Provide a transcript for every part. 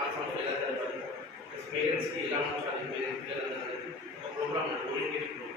చాలా సంస్థ ఎలా జరగాలి పేరెంట్స్కి ఎలా ఉంచాలి పేరెంట్స్ ఒక ప్రోగ్రామ్ ఓరియంటేషన్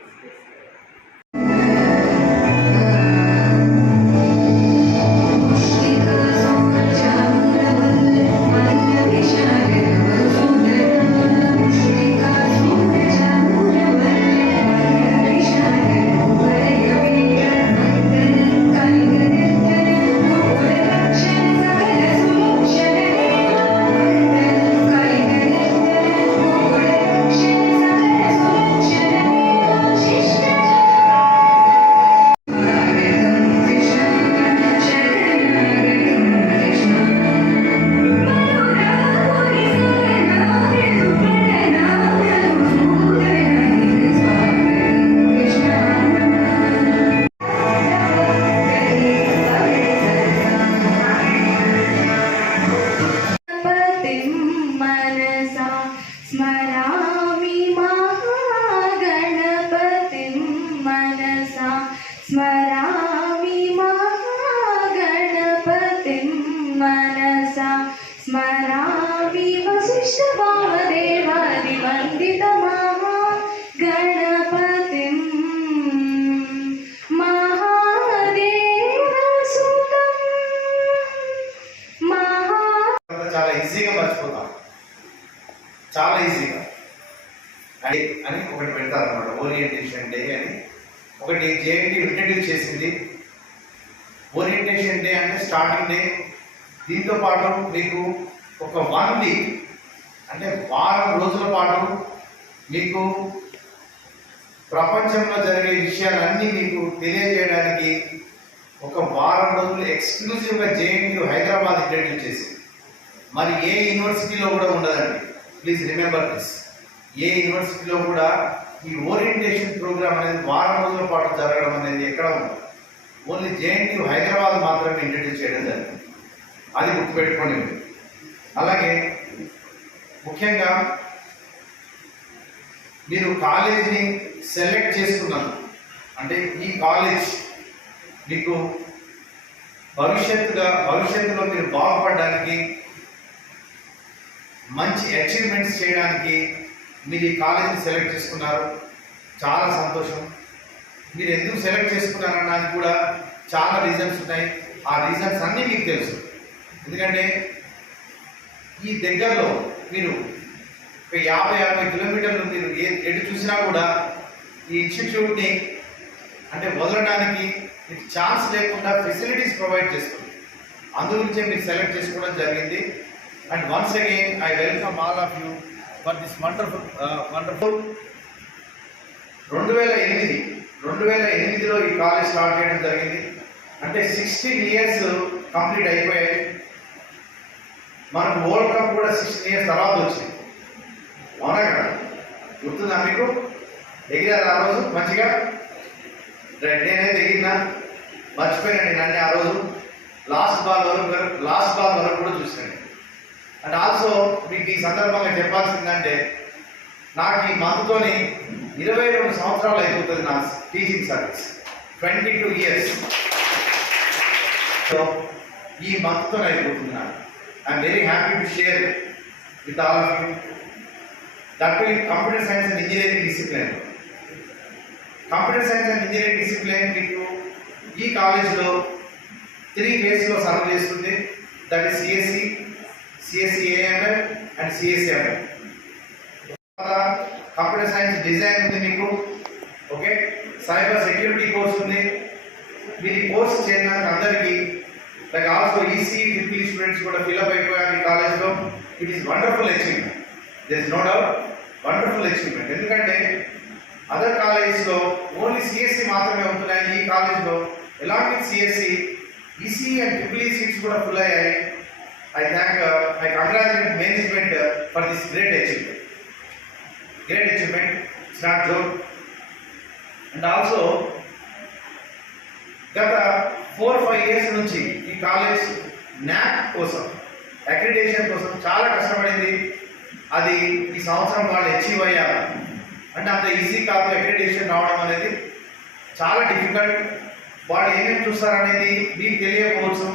పెడతారు అనమాట ఓరియంటేషన్ డే అని. ఒకటి జేఎన్టీ ఇంట్రడ్యూస్ చేసింది. ఓరియంటేషన్ డే అంటే స్టార్టింగ్ డే దీంతో పాటు మీకు ఒక వన్ వీక్ అంటే వారం రోజుల పాటు మీకు ప్రపంచంలో జరిగే విషయాలన్నీ మీకు తెలియజేయడానికి ఒక వారం రోజులు ఎక్స్క్లూజివ్గా జేఎన్టీ హైదరాబాద్ ఇంట్రడ్యూస్ చేసింది. మరి ఏ యూనివర్సిటీలో కూడా ఉండదండి. ప్లీజ్ రిమెంబర్ దిస్ ఏ యూనివర్సిటీలో కూడా ఈ ఓరియంటేషన్ ప్రోగ్రామ్ అనేది వారం రోజుల పాటు జరగడం అనేది ఎక్కడ ఉంది ఓన్లీ జేఎన్టీ హైదరాబాద్ మాత్రమే ఇంట్రడ్యూస్ చేయడం జరిగింది. అది గుర్తుపెట్టుకోండి అలాగే ముఖ్యంగా మీరు కాలేజీని సెలెక్ట్ చేసుకున్నారు. అంటే ఈ కాలేజ్ మీకు భవిష్యత్తుగా భవిష్యత్తులో మీరు బాగుపడడానికి మంచి అచీవ్మెంట్స్ చేయడానికి మీరు ఈ కాలేజీని సెలెక్ట్ చేసుకున్నారు. చాలా సంతోషం. మీరు ఎందుకు సెలెక్ట్ చేసుకున్నారనడానికి కూడా చాలా రీజన్స్ ఉన్నాయి ఆ రీజన్స్ అన్నీ మీకు తెలుసు. ఎందుకంటే ఈ దగ్గరలో మీరు ఒక యాభై యాభై కిలోమీటర్లు మీరు ఏ ఎటు చూసినా కూడా ఈ ఇన్స్టిట్యూట్ని అంటే వదలడానికి మీకు ఛాన్స్ లేకుండా ఫెసిలిటీస్ ప్రొవైడ్ చేస్తుంది. అందుగురించే మీరు సెలెక్ట్ చేసుకోవడం జరిగింది. And once again I welcome all of you. For this wonderful wonderful. రెండు వేల ఎనిమిది రెండు వేల ఎనిమిదిలో ఈ కాలేజ్ స్టార్ట్ చేయడం జరిగింది. అంటే సిక్స్టీన్ ఇయర్స్ కంప్లీట్ అయిపోయాయి. మనకు వరల్డ్ కప్ కూడా సిక్స్టీన్ ఇయర్స్ తర్వాత వచ్చింది. అవునా కదా? గుర్తుందా మీకు? ఎగిరారు ఆ రోజు మంచిగా? నేనేది ఎగిరినా? మర్చిపోయాను నేను అన్నీ ఆ రోజు. లాస్ట్ బాల్ వరకు లాస్ట్ బాల్ వరకు కూడా చూసాను అండ్ ఆల్సో మీకు ఈ సందర్భంగా చెప్పాల్సిందంటే నాకు ఈ మంత్తోని ఇరవై రెండు సంవత్సరాలు అయిపోతుంది నా teaching service twenty two years so ఈ మంత్తో అయిపోతుంది నాకు. I'm very happy to share with all of you that in computer science and engineering discipline computer science and engineering discipline మీకు ఈ కాలేజ్లో త్రీ వేస్లో సర్వ్ చేస్తుంది. That is CSC CSC AML and CSC ML computer science design ఉంది మీకు okay cyber security course ఉంది మీరు course చేయడానికి అందరికీ like also EC degree students కూడా ఫిల్అప్ అయిపోయారు ఈ కాలేజ్లో it is wonderful achievement there is no doubt wonderful achievement ఎందుకంటే అదర్ కాలేజెస్లో ఓన్లీ సిఎస్సి మాత్రమే ఉంటున్నాయి ఈ కాలేజ్లో ఎలాంటి CSC EC and triple E seats కూడా ఫుల్ అయ్యాయి I thank I congratulate management for this great achievement great achievement it's joke and also గత ఫోర్ ఫైవ్ ఇయర్స్ నుంచి ఈ కాలేజ్ న్యాక్ కోసం అక్రిడేషన్ కోసం చాలా కష్టపడింది. అది ఈ సంవత్సరం వాళ్ళు అచీవ్ అయ్యారు. అంటే అంత ఈజీ కాదు అక్రిడేషన్ రావడం అనేది. చాలా డిఫికల్ట్ వాళ్ళు ఏమేమి చూస్తారు అనేది మీకు తెలియకపోవచ్చు.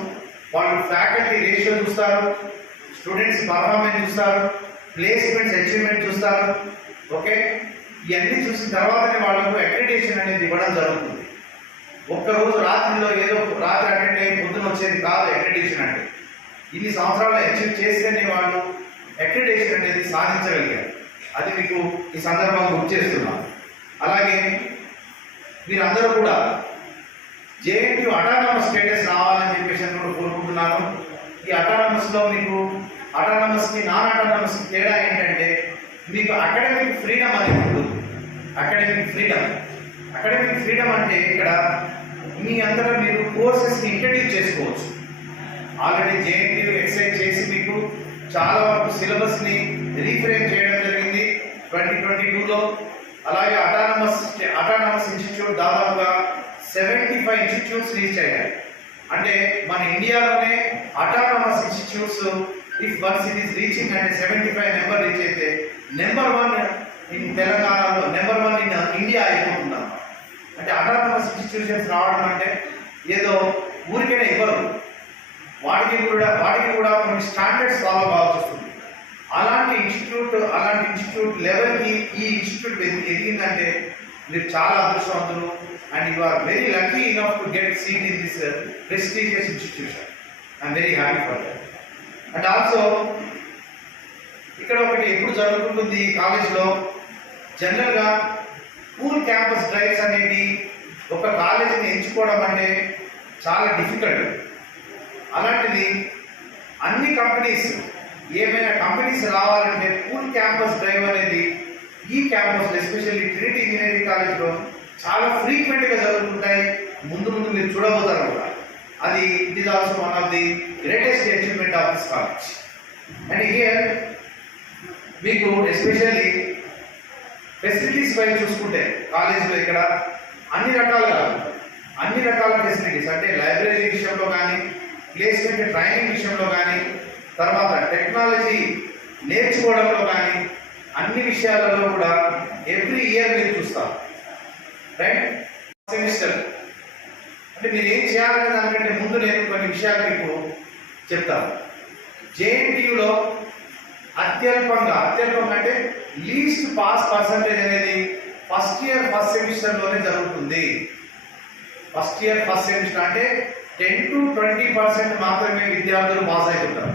వాళ్ళు ఫ్యాకల్టీ రేషియో చూస్తారు స్టూడెంట్స్ పర్ఫార్మెన్స్ చూస్తారు ప్లేస్మెంట్స్ అచీవ్మెంట్ చూస్తారు ఓకే ఇవన్నీ చూసిన తర్వాతనే వాళ్ళకు అక్రిడేషన్ అనేది ఇవ్వడం జరుగుతుంది. ఒక్కరోజు రాత్రిలో ఏదో రాత్రి అటెండ్ అయ్యి పొద్దున వచ్చేది కాదు అక్రిడేషన్ అంటే. ఇన్ని సంవత్సరాలు అచీవ్ చేస్తేనే వాళ్ళు అక్రిడేషన్ అనేది సాధించగలిగారు. అది మీకు ఈ సందర్భంగా గుర్తు చేస్తున్నాను. అలాగే మీరందరూ కూడా జేఎన్యూ అటానమస్ స్టేటస్ రావాలని చెప్పేసి కూడా కోరుకుంటున్నాను. ఈ అటానమస్లో మీకు అటానమస్కి నాన్ అటానమస్కి తేడా ఏంటంటే మీకు అకాడమిక్ ఫ్రీడమ్ అనేది ఉంటుంది. అకాడమిక్ ఫ్రీడమ్ అకాడమిక్ ఫ్రీడమ్ అంటే ఇక్కడ మీ అందరూ మీరు కోర్సెస్ని ఇంట్రడ్యూస్ చేసుకోవచ్చు. ఆల్రెడీ జేఎన్యూ ఎక్సైజ్ చేసి మీకు చాలా వరకు సిలబస్ని రీఫ్రేమ్ చేయడం జరిగింది. ట్వంటీ ట్వంటీ టూలో అలాగే అటానమస్ అటానమస్ ఇన్స్టిట్యూట్ దాదాపుగా సెవెంటీ ఫైవ్ ఇన్స్టిట్యూట్స్ రీచ్ అయ్యాయి. అంటే మన ఇండియాలోనే autonomous institutes if once it is reaching అంటే సెవెంటీ ఫైవ్ నెంబర్ రీచ్ అయితే నెంబర్ వన్ ఇన్ తెలంగాణలో నెంబర్ వన్ ఇన్ ఇండియా అయిపోతున్నాం అంటే అటానమస్ ఇన్స్టిట్యూషన్స్ రావడం అంటే ఏదో ఊరికైనా ఇవ్వరు. వాటికి కూడా వాటికి కూడా కొన్ని స్టాండర్డ్స్ ఫాలో కావాల్సి వస్తుంది. అలాంటి ఇన్స్టిట్యూట్ అలాంటి ఇన్స్టిట్యూట్ లెవెల్కి ఈ ఇన్స్టిట్యూట్ ఎదిగిందంటే మీరు చాలా అదృష్టవంతులు. And you are very lucky enough to get seat in this prestigious institution I'm very happy for that and also ఇక్కడ ఒకటి ఎప్పుడు జరుగుతుంటుంది కాలేజ్లో? జనరల్గా పూల్ క్యాంపస్ డ్రైవ్స్ అనేది ఒక కాలేజీని ఎంచుకోవడం అంటే చాలా డిఫికల్ట్. అలాంటిది అన్ని కంపెనీస్ ఏమైనా కంపెనీస్ రావాలంటే పూల్ క్యాంపస్ డ్రైవ్ అనేది ఈ క్యాంపస్ ఎస్పెషల్లీ ట్రినిటీ ఇంజనీరింగ్ కాలేజ్లో చాలా ఫ్రీక్వెంట్గా జరుగుతుంటాయి. ముందు ముందు మీరు చూడబోతారు కూడా. అది it is also one of the greatest achievement of this college. And here మీకు ఎస్పెషల్లీ ఫెసిలిటీస్ పై చూసుకుంటే కాలేజీలో ఇక్కడ అన్ని రకాలుగా అన్ని రకాల ఫెసిలిటీస్ అంటే లైబ్రరీ విషయంలో కానీ ప్లేస్మెంట్ ట్రైనింగ్ విషయంలో కానీ తర్వాత టెక్నాలజీ నేర్చుకోవడంలో కానీ అన్ని విషయాలలో కూడా ఎవ్రీ ఇయర్ మీరు చూస్తారు. రైట్ సెమిస్టర్ అంటే మీరు ఏం చేయాలనే దానికంటే ముందు నేను కొన్ని విషయాలు మీకు చెప్తాను. జేఎన్టీయులో అత్యల్పంగా అత్యల్పంగా అంటే లీస్ట్ పాస్ పర్సంటేజ్ అనేది ఫస్ట్ ఇయర్ ఫస్ట్ సెమిస్టర్లోనే జరుగుతుంది. ఫస్ట్ ఇయర్ ఫస్ట్ సెమిస్టర్ అంటే టెన్ టు ట్వంటీ పర్సెంట్ మాత్రమే విద్యార్థులు పాస్ అవుతుంటారు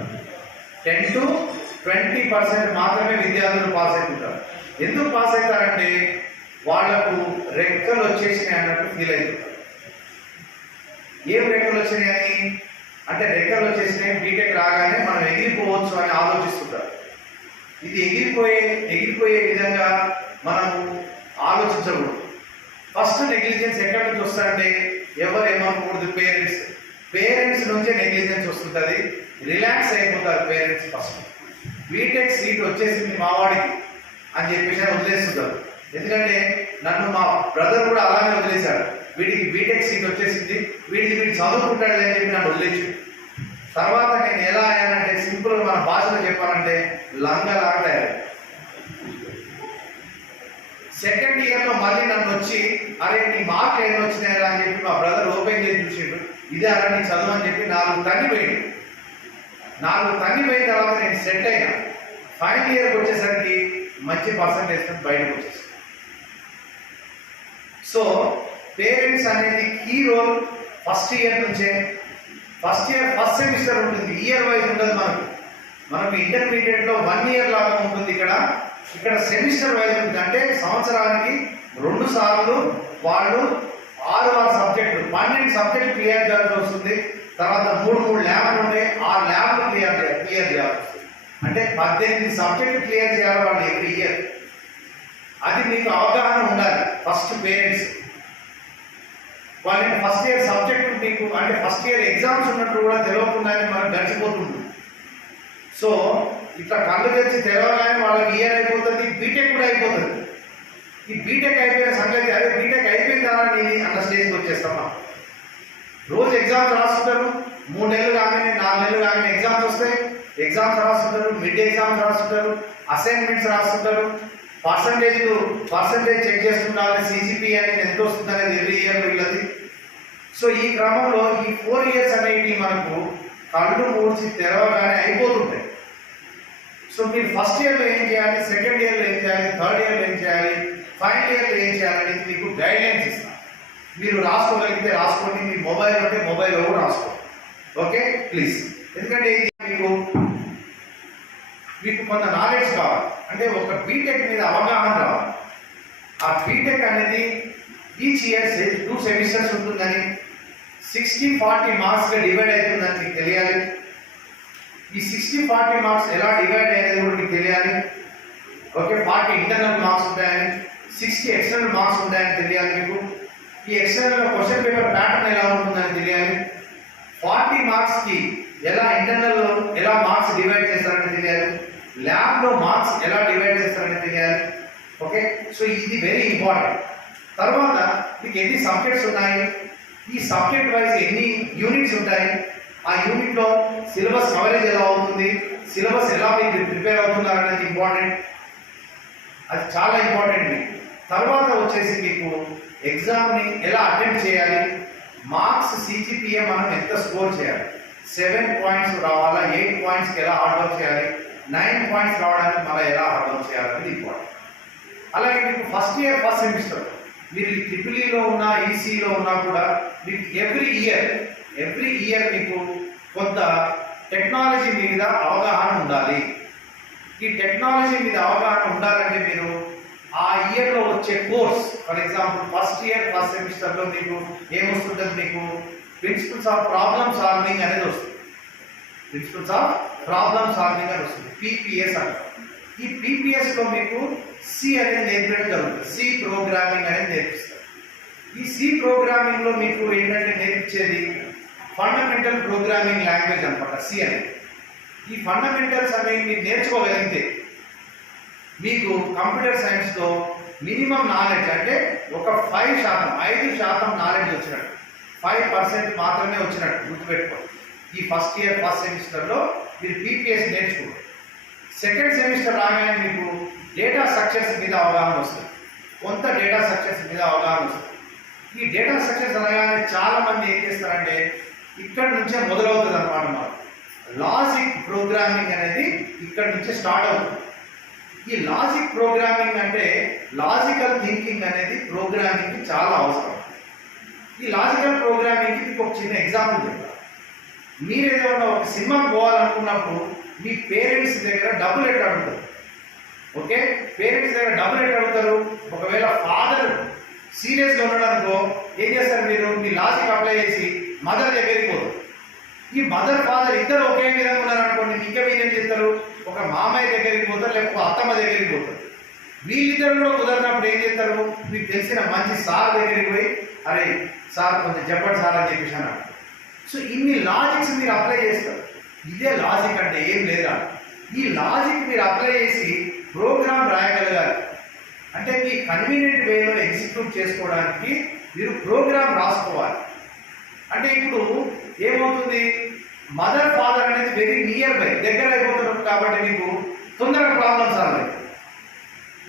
టెన్ టు ట్వంటీ పర్సెంట్ మాత్రమే విద్యార్థులు పాస్ అవుతుంటారు. ఎందుకు పాస్ అవుతారంటే వాళ్ళకు రెక్కలు వచ్చేసినాయి అన్నట్టు ఫీల్ అవుతుంటారు ఏం రెక్కలు వచ్చినాయని? అంటే రెక్కలు వచ్చేసినాయి బీటెక్ రాగానే మనం ఎగిరిపోవచ్చు అని ఆలోచిస్తుంటారు. ఇది ఎగిరిపోయే ఎగిరిపోయే విధంగా మనము ఆలోచించకూడదు. ఫస్ట్ నెగ్లిజెన్స్ ఎక్కడి నుంచి వస్తారంటే ఎవరు ఏమనకూడదు పేరెంట్స్. పేరెంట్స్ నుంచే నెగ్లిజెన్స్ వస్తుంటుంది. రిలాక్స్ అయిపోతారు parents first. B Tech seat వచ్చేసింది మావాడికి అని చెప్పేసి వదిలేస్తున్నారు. ఎందుకంటే నన్ను మా బ్రదర్ కూడా అలానే వదిలేశాడు వీడికి బీటెక్ సీట్ వచ్చేసింది. వీడికి వీడు చదువుకుంటాడు అని చెప్పి నన్ను వదిలేసి తర్వాత నేను ఎలా అయ్యానంటే సింపుల్ మన భాషలో చెప్పాలంటే లంగలాగా సెకండ్ ఇయర్లో మళ్ళీ నన్ను వచ్చి అరే నీ మార్క్ ఏం వచ్చినాయరా? అని చెప్పి మా బ్రదర్ ఓపెన్ చేసి చూసిండు. ఇదే అలా నీ చదువు అని చెప్పి నాలుగు తగ్గిపోయింది నాలుగు తన్ని పోయిన తర్వాత నేను సెట్ అయినా. ఫైనల్ ఇయర్కి వచ్చేసరికి మంచి పర్సంటేజ్ బయటకు వచ్చేసి. సో పేరెంట్స్ అనేది కీ రోల్ ఫస్ట్ ఇయర్ నుంచే. ఫస్ట్ ఇయర్ ఫస్ట్ సెమిస్టర్ ఉంటుంది. ఇయర్ వైజ్ ఉండదు మనకు. మనకు ఇంటర్మీడియట్లో వన్ ఇయర్ లాగా ఉంటుంది ఇక్కడ. ఇక్కడ సెమిస్టర్ వైజ్ ఉంటుంది. అంటే సంవత్సరానికి రెండు సార్లు వాళ్ళు ఆరు ఆరు సబ్జెక్టులు పన్నెండు సబ్జెక్ట్ క్లియర్ చేయాల్సి వస్తుంది. తర్వాత మూడు మూడు ల్యాబ్లు ఉన్నాయి. ఆ ల్యాబ్లు క్లియర్ క్లియర్ చేయాలి. అంటే పద్దెనిమిది సబ్జెక్టు క్లియర్ చేయాలి వాళ్ళు ఎవ్రీ ఇయర్ అది మీకు అవగాహన ఉండాలి ఫస్ట్ పేరెంట్స్ వాళ్ళకి ఫస్ట్ ఇయర్ సబ్జెక్ట్ మీకు అంటే ఫస్ట్ ఇయర్ ఎగ్జామ్స్ ఉన్నట్టు కూడా తెలియకుండానే మనం గడిచిపోతుంది. సో ఇట్లా కళ్ళు తెచ్చి తెలవగానే వాళ్ళకి ఇయర్ అయిపోతుంది బీటెక్ కూడా అయిపోతుంది. ఈ బీటెక్ అయిపోయిన సంగతి అదే బీటెక్ అయిపోయిన తర్వాత అన్న స్టేజ్కి వచ్చేస్తాం మనం. రోజు ఎగ్జామ్స్ రాస్తుంటారు. మూడు నెలలు కాగానే నాలుగు నెలలు కాగానే ఎగ్జామ్స్ వస్తాయి. ఎగ్జామ్స్ రాస్తుంటారు మిడ్ ఎగ్జామ్స్ రాస్తుంటారు అసైన్మెంట్స్ రాస్తుంటారు. పర్సంటేజ్ పర్సంటేజ్ చెక్ చేస్తుండాలి సిజిపి అనేది ఎంత వస్తుంది అనేది ఎవ్రీ ఇయర్ వీళ్ళది. సో ఈ క్రమంలో ఈ ఫోర్ ఇయర్స్ అనేవి మనకు కళ్ళు మూడ్చి తెరవగానే అయిపోతుంటాయి. సో మీరు ఫస్ట్ ఇయర్లో ఏం చేయాలి? సెకండ్ ఇయర్లో ఏం చేయాలి? థర్డ్ ఇయర్లో ఏం చేయాలి? ఫైనల్ ఇయర్లో ఏం చేయాలనేది మీకు గైడ్లైన్స్ ఇస్తాను మీరు రాసుకోగలిగితే రాసుకోండి మీ మొబైల్ ఉంటే మొబైల్లో కూడా రాసుకోండి. ఓకే? ప్లీజ్ ఎందుకంటే ఇది మీకు మీకు కొంత నాలెడ్జ్ కావాలి. అంటే ఒక బీటెక్ మీద అవగాహన రావాలి. ఆ బీటెక్ అనేది ఈచ్ ఇయర్ టూ సెమిస్టర్స్ ఉంటుందని సిక్స్టీ ఫార్టీ మార్క్స్గా డివైడ్ అవుతుందని మీకు తెలియాలి. ఈ సిక్స్టీ ఫార్టీ మార్క్స్ ఎలా డివైడ్ అయ్యేది కూడా మీకు తెలియాలి. ఓకే? ఫార్టీ ఇంటర్నల్ మార్క్స్ ఉంటాయని సిక్స్టీ ఎక్స్టర్నల్ మార్క్స్ ఉంటాయని తెలియాలి మీకు. ఈ ఎక్స్టర్నల్ క్వశ్చన్ పేపర్ ప్యాటర్న్ ఎలా ఉంటుందని తెలియాలి. ఫార్టీ మార్క్స్కి ఎలా ఇంటర్నల్ ఎలా మార్క్స్ డివైడ్ చేస్తారని తెలియాలి. ల్యాబ్లో మార్క్స్ ఎలా డివైడ్ చేస్తారని తెలియాలి. ఓకే సో ఇది వెరీ ఇంపార్టెంట్ తర్వాత మీకు ఎన్ని సబ్జెక్ట్స్ ఉన్నాయి? ఈ సబ్జెక్ట్ వైజ్ ఎన్ని యూనిట్స్ ఉంటాయి? ఆ యూనిట్లో సిలబస్ కవరేజ్ ఎలా అవుతుంది? సిలబస్ ఎలా మీరు ప్రిపేర్ అవుతున్నారు అనేది ఇంపార్టెంట్ అది చాలా ఇంపార్టెంట్ తర్వాత వచ్చేసి మీకు ఎగ్జామ్ని ఎలా అటెండ్ చేయాలి? మార్క్స్ సిజిపిఏ మనం ఎంత స్కోర్ చేయాలి? సెవెన్ పాయింట్స్ రావాలా? ఎయిట్ పాయింట్స్కి ఎలా ఆర్డర్ చేయాలి? నైన్ పాయింట్స్ రావడానికి మళ్ళీ ఎలా హార్డ్ వర్క్ చేయాలనేది ఇంపార్టెంట్ అలాగే మీకు ఫస్ట్ ఇయర్ ఫస్ట్ సెమిస్టర్ మీరు ట్రిపులీలో e ఉన్నా ఈసీలో ఉన్నా కూడా మీకు ఎవ్రీ ఇయర్ ఎవ్రీ ఇయర్ మీకు కొంత టెక్నాలజీ మీద అవగాహన ఉండాలి. ఈ టెక్నాలజీ మీద అవగాహన ఉండాలంటే మీరు ఆ ఇయర్లో వచ్చే course for example first year first సెమిస్టర్లో మీకు ఏమొస్తుంటుంది మీకు ప్రిన్సిపల్స్ ఆఫ్ ప్రాబ్లమ్ సాల్వింగ్ అనేది వస్తుంది. ప్రిన్సిపల్స్ ఆఫ్ ప్రాబ్లమ్ సాల్వింగ్ అని వస్తుంది. పీపీఎస్ అంటారు. ఈ పీపీఎస్లో మీకు సి అనేది నేర్పించడం జరుగుతుంది. సి ప్రోగ్రామింగ్ అనేది నేర్పిస్తారు. ఈ సి ప్రోగ్రామింగ్లో మీకు ఏంటంటే నేర్పించేది? ఫండమెంటల్ ప్రోగ్రామింగ్ లాంగ్వేజ్ అనమాట సి అనేది. ఈ ఫండమెంటల్స్ అనేవి మీరు నేర్చుకోగలిగితే మీకు కంప్యూటర్ సైన్స్లో మినిమం నాలెడ్జ్ అంటే ఒక ఫైవ్ శాతం ఐదు శాతం నాలెడ్జ్ వచ్చినట్టు. ఫైవ్ పర్సెంట్ మాత్రమే వచ్చినట్టు గుర్తుపెట్టుకోండి. ఈ ఫస్ట్ ఇయర్ ఫస్ట్ సెమిస్టర్లో మీరు పీపీఎస్ నేర్చుకోండి. సెకండ్ సెమిస్టర్ రాగానే మీకు డేటా స్ట్రక్చర్స్ మీద అవగాహన వస్తుంది. కొంత డేటా స్ట్రక్చర్స్ మీద అవగాహన వస్తుంది. ఈ డేటా స్ట్రక్చర్స్ అనగానే చాలామంది ఏం చేస్తారంటే ఇక్కడ నుంచే మొదలవుతుంది అనమాట మాకు. లాజిక్ ప్రోగ్రామింగ్ అనేది ఇక్కడ నుంచే స్టార్ట్ అవుతుంది. ఈ లాజిక్ ప్రోగ్రామింగ్ అంటే లాజికల్ థింకింగ్ అనేది ప్రోగ్రామింగ్కి చాలా అవసరం. ఈ లాజికల్ ప్రోగ్రామింగ్కి మీకు ఒక చిన్న ఎగ్జాంపుల్ చెప్తాను మీరు ఏదైనా ఒక సినిమాకి పోవాలనుకున్నప్పుడు మీ పేరెంట్స్ దగ్గర డబ్బులు ఎట్లా అడుగుతారు? ఓకే? పేరెంట్స్ దగ్గర డబ్బులు ఎట్లా అడుగుతారు? ఒకవేళ ఫాదర్ సీరియస్గా ఉన్నాడనుకో ఏం చేస్తారు మీరు? మీ లాజిక్ అప్లై చేసి మదర్ దగ్గరికి పోతారు. ఈ మదర్ ఫాదర్ ఇద్దరు ఒకే విధంగా ఉన్నారనుకోండి ఇంకా మీరేం చేస్తారు? ఒక మామయ్య దగ్గరికి పోతారు లేకపోతే అత్తమ్మ దగ్గరికి పోతారు. వీళ్ళిద్దరు కూడా కుదరినప్పుడు ఏం చేస్తారు? మీకు తెలిసిన మంచి సార్ దగ్గరికి పోయి అరే సార్ కొంచెం చెప్పండి సార్ అని చెప్పేసి అన్నారు. సో ఇన్ని లాజిక్స్ మీరు అప్లై చేస్తారు. ఇదే లాజిక్ అంటే ఏం లేదా? ఈ లాజిక్ మీరు అప్లై చేసి ప్రోగ్రామ్ రాయగలగాలి. అంటే మీ కన్వీనియంట్ వేలో ఎగ్జిక్యూట్ చేసుకోవడానికి మీరు ప్రోగ్రామ్ రాసుకోవాలి. అంటే ఇప్పుడు ఏమవుతుంది? మదర్ ఫాదర్ అనేది వెరీ నియర్ బై దగ్గర అయిపోతున్నారు కాబట్టి మీకు తొందరగా ప్రాబ్లమ్స్ సాల్వ్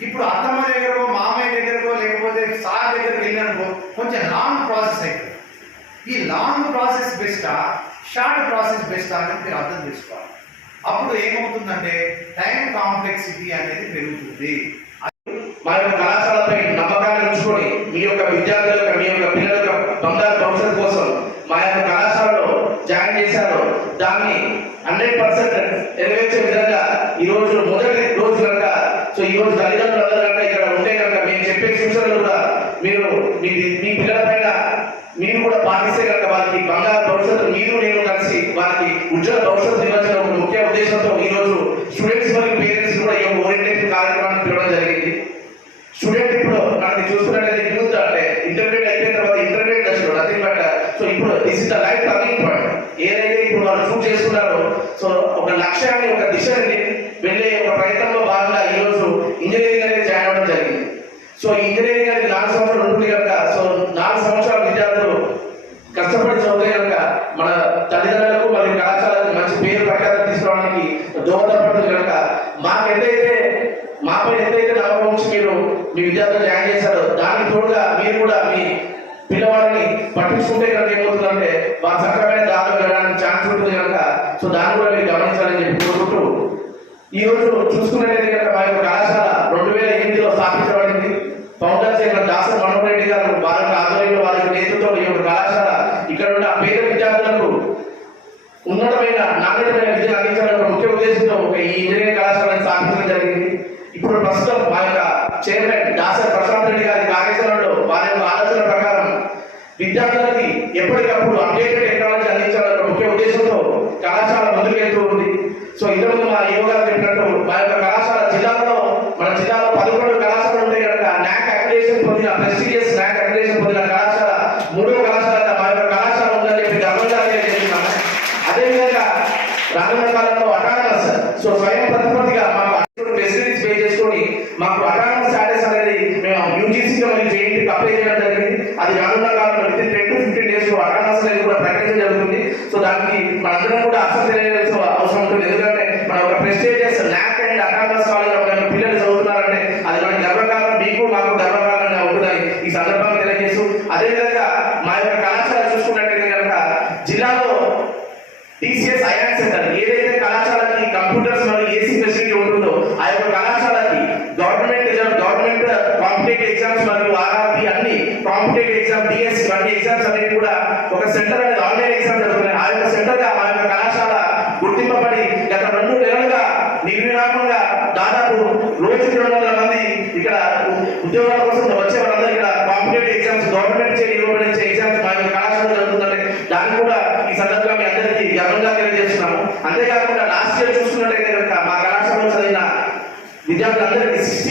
ఇప్పుడు అత్తమ్మ దగ్గరకో మామయ్య దగ్గరకో లేకపోతే సార్ దగ్గరకు వెళ్ళిననుకో కొంచెం లాంగ్ ప్రాసెస్ అవుతుంది ఈ లాంగ్ ప్రాసెస్ బెస్టా షార్ట్ ప్రాసెస్ బెస్టా అనేది మీరు అర్థం చేసుకోవాలి. అప్పుడు ఏమవుతుందంటే టైం కాంప్లెక్సిటీ అనేది పెరుగుతుంది. మా కళాశాలపై నమ్మకాన్ని ఉంచుకొని మీ యొక్క విద్యార్థుల యొక్క మీ యొక్క పిల్లల యొక్క బంగారు భవిష్యత్తు కోసం మా యొక్క కళాశాలలో జాయిన్ చేశారు దాన్ని హండ్రెడ్ పర్సెంట్ నెరవేర్చే విధంగా ఈ రోజు మొదటి రోజు కనుక సో ఈ రోజు తల్లిదండ్రులు అందరూ కనుక ఇక్కడ ఉంటే కనుక మేము చెప్పే సూచనలు కూడా మీరు మీ మీ పిల్లల పైన మీరు కూడా పాటిస్తే కనుక వారికి బంగారు భవిష్యత్తు మీరు నేను కలిసి వారికి ఉజ్వల భవిష్యత్తు ఇవ్వాల్సిన ఒక ముఖ్య ఉద్దేశంతో ఈ రోజు స్టూడెంట్స్ మరియు పేరెంట్స్ కూడా ఈ ఓరియంటేషన్ కార్యక్రమాన్ని పిలవడం జరిగింది. స్టూడెంట్ ఇప్పుడు మనకి చూసుకున్నట్లయితే యూత్ అంటే ఇంటర్మీడియట్ అయిపోయిన తర్వాత ఇంటర్మీడియట్ దశలో నథింగ్ బట్ సో ఇప్పుడు this is the life turning point ఏదైతే ఇప్పుడు వాళ్ళు చూస్ చేసుకున్నారో సో ఒక లక్ష్యాన్ని ఒక దిశని వెళ్ళే ఒక ప్రయత్నంలో భాగంగా ఈ రోజు ఇంజనీరింగ్ అనేది జాయిన్ అవ్వడం జరిగింది సో ఈ ఇంజనీరింగ్ అనేది నాలుగు సంవత్సరాలు ఉంటుంది కనుక సో నాలుగు సంవత్సరాల విద్యార్థులు కష్టపడి చదివితే కనుక మన తల్లిదండ్రులకు మరియు కళాశాలకు మంచి పేరు ప్రఖ్యాతి తీసుకోవడానికి దోహదపడుతుంది కనుక మాకు ఎంతైతే మాపై ఎంతైతే నమ్మకం ఉంచి మీరు మీ విద్యార్థులు జాయిన్ చేశారో దానికి తోడుగా మీరు కూడా మీ పిల్లవాడిని పట్టించుకుంటే కనుక ఏమవుతుందంటే వారి సక్రమైన దారిలో వెళ్ళడానికి ఛాన్స్ ఉంటుంది కనుక సో దాన్ని కూడా మీరు గమనించాలని చెప్పి కోరుకుంటూ ఈ రోజు చూసుకున్నట్లయితే కనుక మా యొక్క కళాశాల రెండు వేల ఎనిమిదిలో స్థాపించబడింది. ఫౌండర్ చైర్మన్ దాసర్ మనోహర్ రెడ్డి గారు వారి ఆధ్వర్యంలో వారి నేతృత్వంలో ఈ యొక్క కళాశాల ఇక్కడ ఉన్న పేద విద్యార్థులకు ఉన్నతమైన నాణ్యతమైన విద్య అందించాలన్న ముఖ్య ఉద్దేశంతో ఒక ఈ ఇంజనీరింగ్ కళాశాలను స్థాపించడం జరిగింది. ఇప్పుడు ప్రస్తుతం మా యొక్క చైర్మన్ దాసర్ ప్రశాంత్ రెడ్డి గారి కార్యాచరణలో వారి యొక్క ఆలోచన ప్రకారం విద్యార్థులకి ఎప్పటికప్పుడు అప్డేటెడ్ టెక్నాలజీ అందించాలన్న ముఖ్య ఉద్దేశంతో కళాశాల ముందుకెళ్తూ ఉంది. సో ఇంతకుముందు మా యోగా చెప్పినట్టు మా యొక్క కళాశాల జిల్లాలో మన జిల్లాలో పదకొండు కళాశాలలు ఉంటాయి కనుక నాక్ అక్రిడేషన్ పొందిన ప్రెస్టీజియస్ నాక్ అక్రిడేషన్ పొందిన కళాశాల మూడో కళాశాల మా యొక్క కళాశాల ఉందని చెప్పి గర్వంగా తెలియజేస్తున్నాము అదేవిధంగా రానున్న కాలంలో అటానమస్ సో స్వయం ప్రతిపత్తిగా మాకు ఫెసిలిటీస్ పే చేసుకొని మాకు అటానమస్ స్టాటస్ అనేది మేము యూజీసీలో మేము జేఎన్టీకి అప్లై చేయడం జరిగింది. అది రానున్న కాలంలో with in ten to fifteen డేస్లో అటానమస్ అనేది కూడా ప్రకటించడం జరుగుతుంది. సో దానికి మనందరం కూడా అర్థం తెలియజేయాల్సిన అవసరం ఉంటుంది. plantear que sí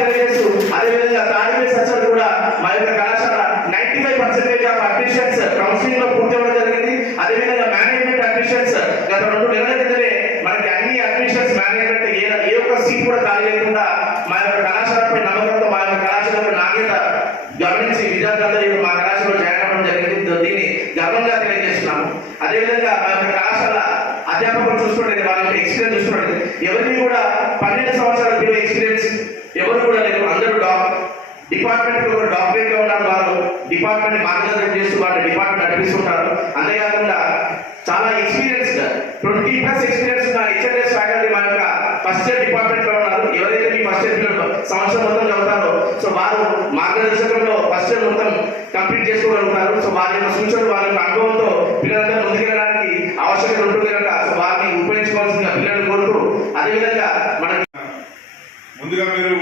తెలియజేస్తూ అదేవిధంగా తాడిపే సచ్చర్ కూడా మా యొక్క కళాశాల ninety five percentage of admissions కౌన్సిలింగ్లో పూర్తి అవ్వడం జరిగింది. అదేవిధంగా మేనేజ్మెంట్ అడ్మిషన్స్ గత రెండు నెలల క్రితమే మనకి అన్ని అడ్మిషన్స్ మేనేజ్మెంట్ ఏ ఏ ఒక్క సీట్ కూడా ఖాళీ లేకుండా మా యొక్క కళాశాలపై నమ్మకంతో మా యొక్క కళాశాల యొక్క నాణ్యత గమనించి విద్యార్థులందరూ ఇప్పుడు మా కళాశాలలో జాయిన్ అవ్వడం జరిగింది దీన్ని గర్వంగా తెలియజేస్తున్నాము అదేవిధంగా మా యొక్క కళాశాల అధ్యాపకులు చూసుకున్నట్లయితే వాళ్ళ యొక్క ఎక్స్పీరియన్స్ చూసుకున్నట్లయితే ఎవరికి కూడా పన్నెండు సంవత్సరాల బిలో ఎక్స్పీరియన్స్ ఎవరు కూడా లేరు అందరూ డాక్ డిపార్ట్మెంట్లో డాక్టరేట్గా ఉన్నారు వారు డిపార్ట్మెంట్ మార్గదర్శనం చేస్తూ వారి డిపార్ట్మెంట్ నడిపిస్తుంటారు అంతేకాకుండా చాలా ఎక్స్పీరియన్స్ ట్వంటీ ప్లస్ ఎక్స్పీరియన్స్ ఉన్న హెచ్ఎన్ఎస్ ఫ్యాకల్టీ మన యొక్క ఫస్ట్ ఇయర్ డిపార్ట్మెంట్లో ఉన్నారు ఎవరైతే మీ ఫస్ట్ ఇయర్ సంవత్సరం మొత్తం చదువుతారో సో వారు మార్గదర్శకంలో మొత్తం కంప్లీట్ చేసుకోగలుగుతారు. సో వారి యొక్క సూచనలు వారి యొక్క అనుభవంతో పిల్లలందరూ ముందుకెళ్ళడానికి ఆవశ్యకత ఉంటుంది కనుక సో వారిని ఉపయోగించుకోవాల్సిందిగా పిల్లలు కోరుతూ అదేవిధంగా మనకి ముందుగా మీరు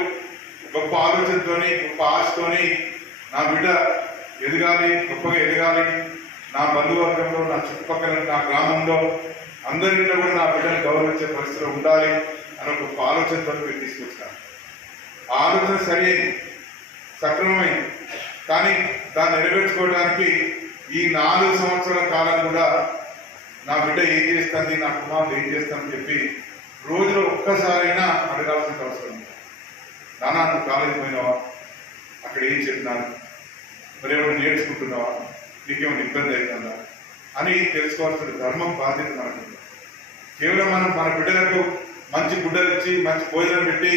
గొప్ప ఆలోచనతోని గొప్ప ఆశతోని నా బిడ్డ ఎదగాలి గొప్పగా ఎదగాలి. నా బంధువర్గంలో నా చుట్టుపక్కల నా గ్రామంలో అందరిలో కూడా నా బిడ్డను గౌరవించే పరిస్థితిలో ఉండాలి అని ఒక ఆలోచనతో మీరు తీసుకొచ్చాను ఆ ఆలోచన సరి సక్రమమైంది. కానీ దాన్ని నెరవేర్చుకోవడానికి ఈ నాలుగు సంవత్సరాల కాలం కూడా నా బిడ్డ ఏం చేస్తుంది నా కుమారుడు ఏం చేస్తానని చెప్పి రోజులో ఒక్కసారైనా అడగాల్సిన అవసరం ఉంది నానా నువ్వు కాలేజీ పోయినావా? అక్కడ ఏం చెప్పినాను మరి నేర్చుకుంటున్నావా? నీకేమైనా ఇబ్బంది అవుతుందా? అని తెలుసుకోవాల్సిన ధర్మం బాధ్యత మనకు కేవలం మనం మన బిడ్డలకు మంచి గుడ్డలు ఇచ్చి మంచి భోజనం పెట్టి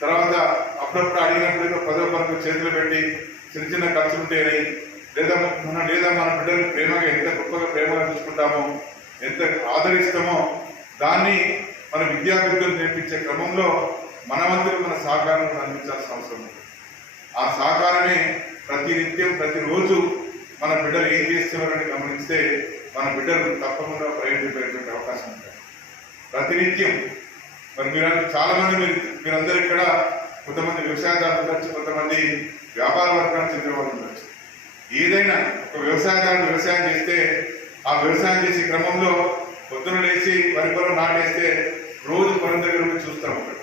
తర్వాత అప్పుడప్పుడు అడిగినప్పుడు పదో పనులు చేతులు పెట్టి చిన్న చిన్న ఖర్చులు ఉంటాయని లేదా మన లేదా మన బిడ్డలు ప్రేమగా ఎంత గొప్పగా ప్రేమగా చూసుకుంటామో ఎంత ఆదరిస్తామో దాన్ని మన విద్యార్థులకు నేర్పించే క్రమంలో మన వంతులు మన సహకారం అందించాల్సిన అవసరం ఉంది. ఆ సహకారమే ప్రతి నిత్యం ప్రతిరోజు మన బిడ్డలు ఏం చేస్తున్నారని గమనిస్తే మన బిడ్డలు తప్పకుండా ప్రయోజనపడేటువంటి అవకాశం ఉంటుంది. ప్రతినిత్యం మరి మీరు చాలామంది మీరు మీరందరూ ఇక్కడ కొంతమంది వ్యవసాయదారులు ఉండొచ్చు కొంతమంది వ్యాపార వర్గానికి చెందిన వాళ్ళు ఉండొచ్చు ఏదైనా ఒక వ్యవసాయదారుడు వ్యవసాయం చేస్తే ఆ వ్యవసాయం చేసే క్రమంలో పొద్దున లేచి వరి పొలం నాటేస్తే రోజు పొలం దగ్గర ఉండి చూస్తూ ఉంటాడు.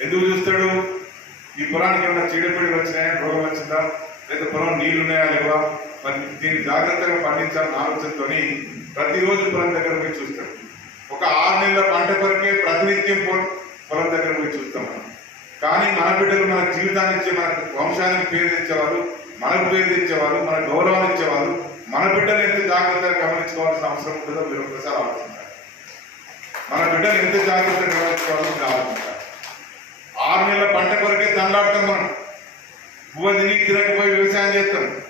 ఎందుకు చూస్తాడు? ఈ పొలానికి ఏమైనా చీడపడి వచ్చినాయా? రోగం వచ్చిందా? లేదా పొలం నీళ్ళున్నాయా లేవా? మరి దీన్ని జాగ్రత్తగా పండించాలని ఆలోచనతోని ప్రతిరోజు పొలం దగ్గర పోయి చూస్తాడు. ఒక ఆరు నెలల పంట కొరకే ప్రతినిత్యం పొలం పొలం దగ్గర పోయి చూస్తాం మనం కానీ మన బిడ్డలు మన జీవితాన్ని ఇచ్చే మన వంశానికి పేరు తెచ్చేవారు మనకు పేరు తెచ్చేవారు మన గౌరవాన్ని ఇచ్చేవారు మన బిడ్డలు ఎంత జాగ్రత్తగా గమనించుకోవాల్సిన అవసరం ఉంటుందో మీరు ఒకసారి ఆలోచించాలి. మన బిడ్డలు ఎంత జాగ్రత్తగా గమనించుకోవాలో మీరు ఆలోచించాలి. ఆరు నెలల పంట కొరకే తండ్లాడతాం మనం. భూమి తిని తిరగపోయి వ్యవసాయం చేస్తాం.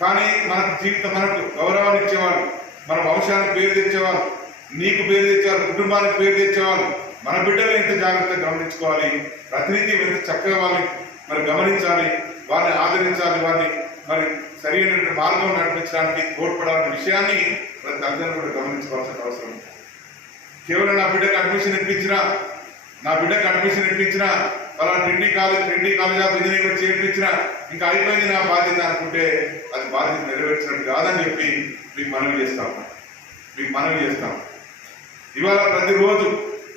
కానీ మన జీవితం మనకు గౌరవాన్ని ఇచ్చేవాళ్ళు మన వంశానికి పేరు తెచ్చేవాళ్ళు నీకు పేరు తెచ్చేవాళ్ళు కుటుంబానికి పేరు తెచ్చేవాళ్ళు మన బిడ్డలు ఎంత జాగ్రత్తగా గమనించుకోవాలి? ప్రతినిత్యం ఎంత చక్కగా వాళ్ళని మరి గమనించాలి వారిని ఆదరించాలి వారిని మరి సరైన మార్గం నడిపించడానికి తోడ్పడాలనే విషయాన్ని ప్రతి తల్లిదండ్రులు కూడా గమనించుకోవాల్సిన అవసరం ఉంది. కేవలం నా బిడ్డకు అడ్మిషన్ ఇప్పించినా నా బిడ్డకు అడ్మిషన్ ఇప్పించినా అలా Trinity college Trinity college of engineering వచ్చి చేర్పించినా ఇంకా అయిపోయింది నా బాధ్యత అనుకుంటే అది బాధ్యత నెరవేర్చినట్టు కాదని చెప్పి మీకు మనవి చేస్తాం మీకు మనవి చేస్తాం ఇవాళ ప్రతిరోజు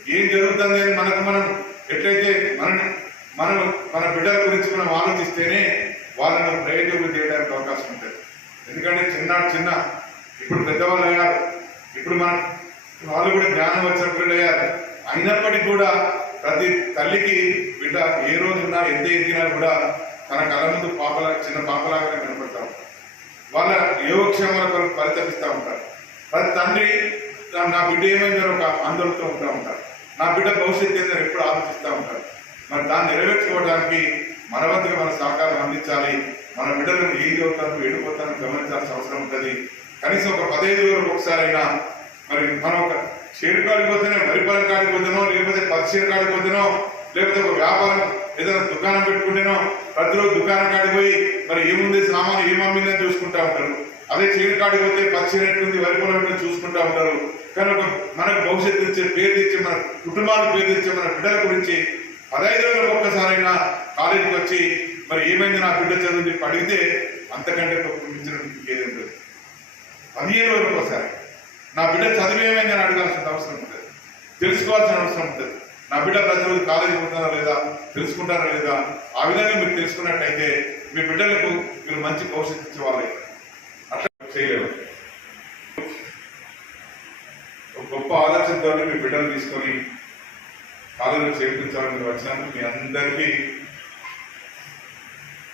ఏం జరుగుతుంది అని మనకు మనం ఎట్లయితే మన మనం మన బిడ్డల గురించి మనం ఆలోచిస్తేనే వాళ్ళను ప్రయోజకులు చేయడానికి అవకాశం ఉంటుంది. ఎందుకంటే చిన్న చిన్న ఇప్పుడు పెద్దవాళ్ళు అయ్యారు. ఇప్పుడు మన వాళ్ళు కూడా జ్ఞానం వచ్చినప్పుడు అయ్యారు. అయినప్పటికీ కూడా ప్రతి తల్లికి బిడ్డ ఏ రోజున్నా ఎంత ఎదిగినా కూడా తన కళ్ళ ముందు పాపలా చిన్న పాపలాగానే ఉంటారు. వాళ్ళ యోగక్షేమాల కొరకు పరితపిస్తూ ఉంటారు. ప్రతి తండ్రి నా- నా బిడ్డ ఏమైందో ఒక ఆందోళనతో ఉంటా ఉంటారు. నా బిడ్డ భవిష్యత్తు ఏందని ఎప్పుడు ఆలోచిస్తూ ఉంటారు మరి దాన్ని నెరవేర్చుకోవడానికి మన వంతుగా మన సహకారం అందించాలి. మన బిడ్డలను ఏం చదువుతారు ఏడిపోతాను గమనించాల్సిన అవసరం ఉంటుంది. కనీసం ఒక పదహైదు ఒకసారి ఒకసారైనా మరి మనం ఒక చేరు కాడిపోతేనో వరి పొలం కాడిపోతేనో లేకపోతే పచ్చేరు కాడిపోతేనో లేకపోతే ఒక వ్యాపారం ఏదైనా దుకాణం పెట్టుకుంటేనో ప్రతిరోజు దుకాణం కాడిపోయి మరి ఏముంది సామాను ఏమమ్మిందని చూసుకుంటా ఉంటారు. అదే చేను కాడిపోతే పచ్చేరు ఎట్లుంది వరి పొలం చూసుకుంటా ఉంటారు కానీ ఒక మనకు భవిష్యత్తు ఇచ్చే పేరు తెచ్చే మన కుటుంబానికి పేరు తెచ్చే మన బిడ్డల గురించి పదహైదు వేల ఒక్కసారైనా కాలేజీకి వచ్చి మరి ఏమైంది నా బిడ్డ చదువు చెప్పి అడిగితే అంతకంటే గొప్ప మించిన ఉంటుంది పదిహేను వేల ఒక్కసారి నా బిడ్డ చదువు ఏమైంది అని అడగాల్సిన అవసరం ఉంటుంది తెలుసుకోవాల్సిన అవసరం ఉంటుంది నా బిడ్డ ప్రతిరోజు కాలేజీ పోతున్నారా లేదా తెలుసుకుంటారా లేదా ఆ విధంగా మీరు తెలుసుకున్నట్టయితే మీ బిడ్డలకు మీరు మంచి భవిష్యత్తు ఇచ్చేవాళ్ళు. చేయలేము ఒక గొప్ప ఆలోచనతో మీ బిడ్డలు తీసుకొని కాలంలో చేర్పించాలని మీరు వచ్చినందుకు మీ అందరికీ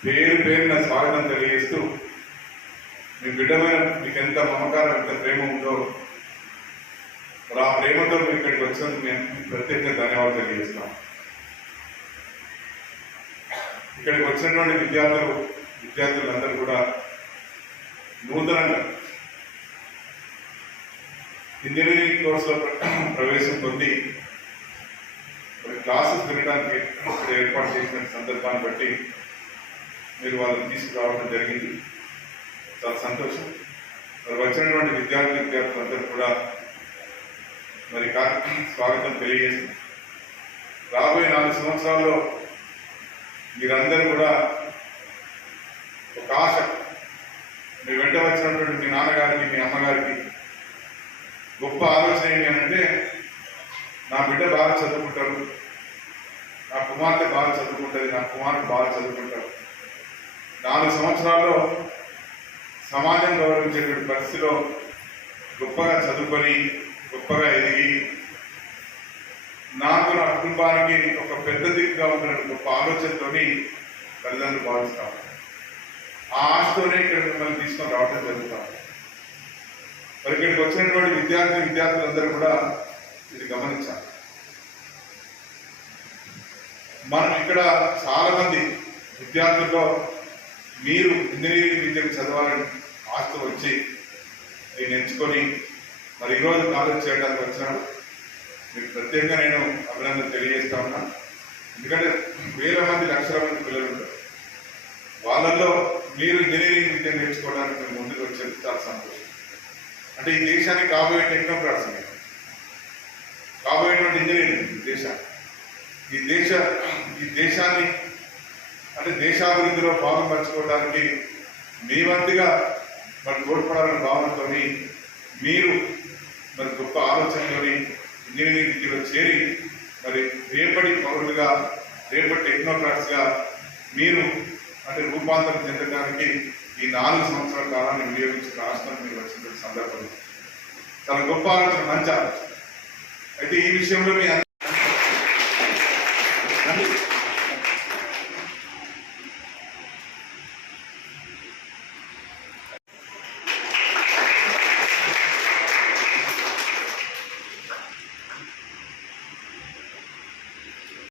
పేరు పేరున స్వాగతం తెలియజేస్తూ మీ బిడ్డ మీద మీకు ఎంత మమకారం ఎంత ప్రేమ ఉందో మరి ఆ ప్రేమతో మీరు ఇక్కడికి వచ్చినందుకు మేము ప్రత్యేకంగా ధన్యవాదాలు తెలియజేస్తాం ఇక్కడికి వచ్చినటువంటి విద్యార్థులు విద్యార్థులందరూ కూడా నూతనంగా ఇంజనీరింగ్ కోర్సులో ప్రవేశం పొంది మరి క్లాసెస్ వినడానికి ఇక్కడ ఏర్పాటు చేసిన సందర్భాన్ని బట్టి మీరు వాళ్ళని తీసుకురావడం జరిగింది. చాలా సంతోషం. మరి వచ్చినటువంటి విద్యార్థి విద్యార్థులందరూ కూడా మరి కార్యక్రమం స్వాగతం తెలియజేసి రాబోయే నాలుగు సంవత్సరాల్లో మీరందరూ కూడా ఒక ఆశ మీ వెంట వచ్చినటువంటి మీ నాన్నగారికి మీ అమ్మగారికి గొప్ప ఆలోచన ఏంటి అంటే నా బిడ్డ బాగా చదువుకుంటారు. నా కుమార్తె బాగా చదువుకుంటుంది నా కుమారుడు బాగా చదువుకుంటారు. నాలుగు సంవత్సరాల్లో సమాజం గౌరవించేటువంటి పరిస్థితిలో గొప్పగా చదువుకొని గొప్పగా ఎదిగి నాకు నా కుటుంబానికి ఒక పెద్ద దిక్కుగా ఉన్న గొప్ప ఆలోచనతోని తల్లిదండ్రులు భావిస్తాను ఆ ఆశతోనే ఇక్కడ మిమ్మల్ని తీసుకొని రావడం జరుగుతాం మరి ఇక్కడికి వచ్చినటువంటి విద్యార్థి విద్యార్థులందరూ కూడా ఇది గమనించాలి. మనం ఇక్కడ చాలా మంది విద్యార్థుల్లో మీరు ఇంజనీరింగ్ విద్యను చదవాలని ఆస్తి వచ్చి నేను ఎంచుకొని మరి ఈరోజు కాలేజ్ చేయడానికి వచ్చినాను మీకు ప్రత్యేకంగా నేను అభినందన తెలియజేస్తా ఉన్నా. ఎందుకంటే వేల మంది లక్షల మంది పిల్లలు ఉంటారు. వాళ్ళల్లో మీరు ఇంజనీరింగ్ విద్య నేర్చుకోవడానికి మేము ముందుకు వచ్చేది చాలా సంతోషం. అంటే ఈ దేశానికి కాబోయే టెక్నోక్రాట్స్ మీరు కాబోయేటువంటి ఇంజనీరింగ్ ఈ దేశాన్ని ఈ దేశ ఈ దేశాన్ని అంటే దేశాభివృద్ధిలో భాగం పంచుకోవడానికి మీ వంతుగా మరి తోడ్పడాలనే భావనతో మీరు మరి గొప్ప ఆలోచనలోని ఇంజనీరింగ్ విద్యలో చేరి మరి రేపటి పౌరులుగా రేపటి టెక్నోక్రాట్స్గా మీరు అంటే రూపాంతరం చెందడానికి ఈ నాలుగు సంవత్సరాల కాలాన్ని వినియోగించి రాష్ట్రం మీరు వచ్చిన సందర్భం. చాలా గొప్ప ఆలోచన మంచి ఆలోచన. అయితే ఈ విషయంలో మీ